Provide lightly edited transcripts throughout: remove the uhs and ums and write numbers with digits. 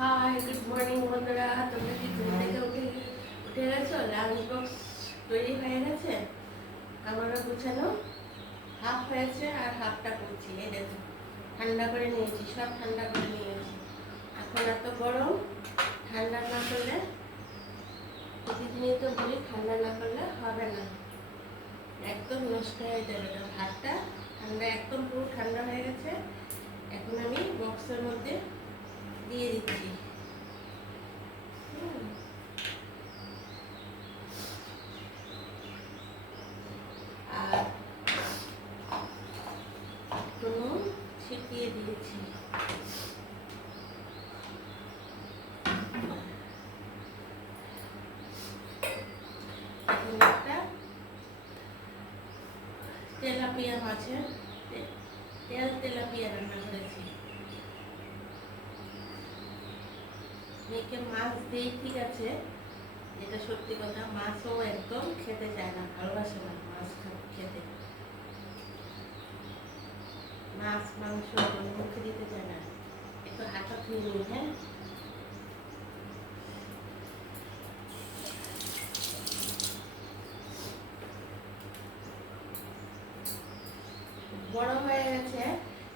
High, good morning বন্ধুরা। তোমরা কি ঘুম থেকে উঠে গেছো? লাঞ্চ বক্স তৈরি হয়ে গেছে। আমারও গুছানো হাফ হয়েছে আর হাফটা করছি। এই দেখো, ঠান্ডা করে নিয়েছি, সব ঠান্ডা করে নিয়েছি। এখন এত গরম, ঠান্ডা না করলে, প্রতিদিনই তো বলি ঠান্ডা না করলে হবে না, একদম নষ্ট হয়ে যাবে। ভাতটা ঠান্ডা, একদম পুরো ঠান্ডা হয়ে গেছে। এখন আমি বক্সের মধ্যে দিয়ে দিচ্ছি। আর নুন ছিটিয়ে দিয়েছি। এখন একটা তেলাপিয়া মাছের তেলাপিয়া রান্না করেছি। মেয়েকে মাছ দিই, ঠিক আছে, এটা সত্যি কথা। মাছও একদম খেতে চায় না, ভালোবাসে না মাছ খেতে। মাছ মাংস মুখে দিতে চায় না। একটু হাতটা ধুয়ে নিই। হ্যাঁ, বড় হয়ে গেছে।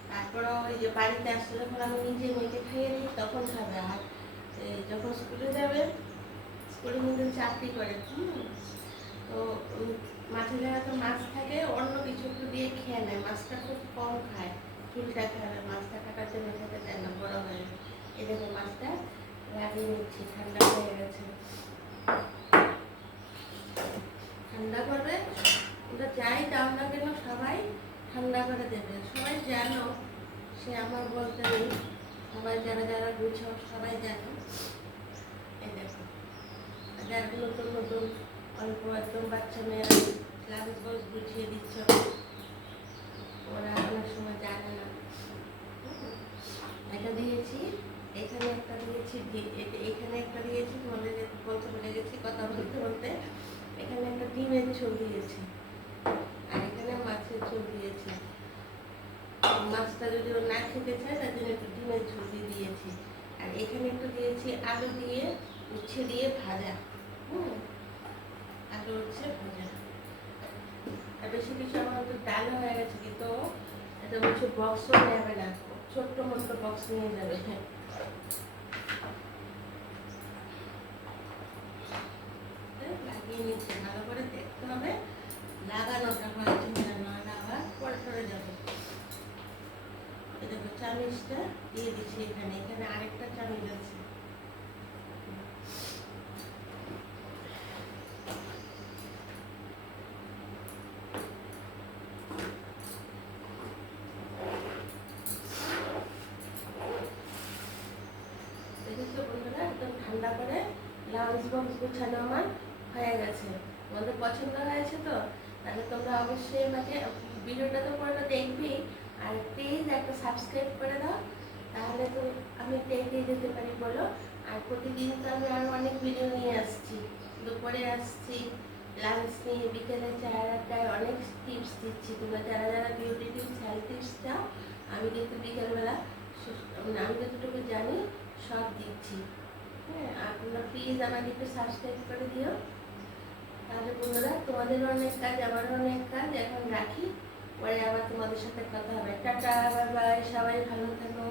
তারপরে ওই যে বাড়িতে আসলে যখন আমি নিজে মেয়েকে খাইয়ে দিই তখন খাবে। আর যখন স্কুলে যাবে, স্কুলে কিন্তু চাকরি করে, তো মাছের জায়গায় তো মাছ থাকে, অন্য কিছু একটু দিয়ে খেয়ে নেয়। মাছটা খুব কম খায়, চুলটা খায়, মাছটা কাটার জন্য খেতে চায় না, বড় হয়ে। এই দেখো, মাছটা লাগিয়ে নিচ্ছি, ঠান্ডা হয়ে গেছে। ঠান্ডা করবে, ওটা যাই দাও না কেন সবাই ঠান্ডা করে দেবে। সবাই জানো, সে আমার বলতে নেই, সবাই যারা যারা বুঝো সবাই জানো। এই দেখো, যারা নতুন নতুন অল্প একদম বাচ্চা মেয়েরা লাঞ্চ বক্স গুছিয়ে দিচ্ছ, ওরা অনেক সময় জানে না। এটা দিয়েছি, এখানে একটা দিয়েছি, এখানে একটা দিয়েছি, বলতে ভুলে গেছি কথা বলতে বলতে। এখানে একটা ডিমের ঝোল দিয়েছি, আর এখানে মাছের ঝোল দিয়েছি। মাছটা যদি ও না খেতে চায়, তার জন্য একটু ডিমের ঝোল দিয়ে দিয়েছি। আর এখানে একটু দিয়েছি আলু দিয়ে উচ্ছে দিয়ে ভাজা। আলু উচ্ছে ভাজা। আর বেশি কিছু আমার তো ডাল হয়ে গেছে, কিন্তু এটা বলছে বক্সও নেবে না, ছোট্ট মতো বক্স নিয়ে যাবে। লাগিয়ে নিচ্ছে, ভালো করে দেখতে হবে লাগানোটা হয়েছে না, আবার পরে পরে যাবে। দেখো, চামিচটা দিয়ে দিচ্ছি এখানে, এখানে আরেকটা চামিচ আছে। দেখেছো বন্ধুরা, একদম ঠান্ডা করে লাঞ্চ বক্স গোছানো আমার হয়ে গেছে। তোমাদের পছন্দ হয়েছে তো? তাহলে তোমরা অবশ্যই আমাকে ভিডিওটা তো পুরোটা দেখবি, আর প্লিজ একটা সাবস্ক্রাইব করে দাও, তাহলে তো আমি এগিয়ে যেতে পারি, বলো। আর প্রতিদিন তো আমি আরও অনেক ভিডিও নিয়ে আসছি, দুপুরে আসছি লাঞ্চ নিয়ে, বিকেলে চায়ের আড্ডায় অনেক টিপস দিচ্ছি। তোমরা যারা যারা বিউটি টিপস, হেলথ টিপস চাও, আমি কিন্তু বিকেলবেলা আমি যতটুকু জানি সব দিচ্ছি। হ্যাঁ, আর তোমরা প্লিজ আমাকে একটু সাবস্ক্রাইব করে দিও। তাহলে বন্ধুরা, তোমাদেরও অনেক কাজ, আমারও অনেক কাজ। এখন রাখি, পরে আবার তোমাদের সাথে কথা হবে। টাটা, বাই বাই, সবাই ভালো থাকো।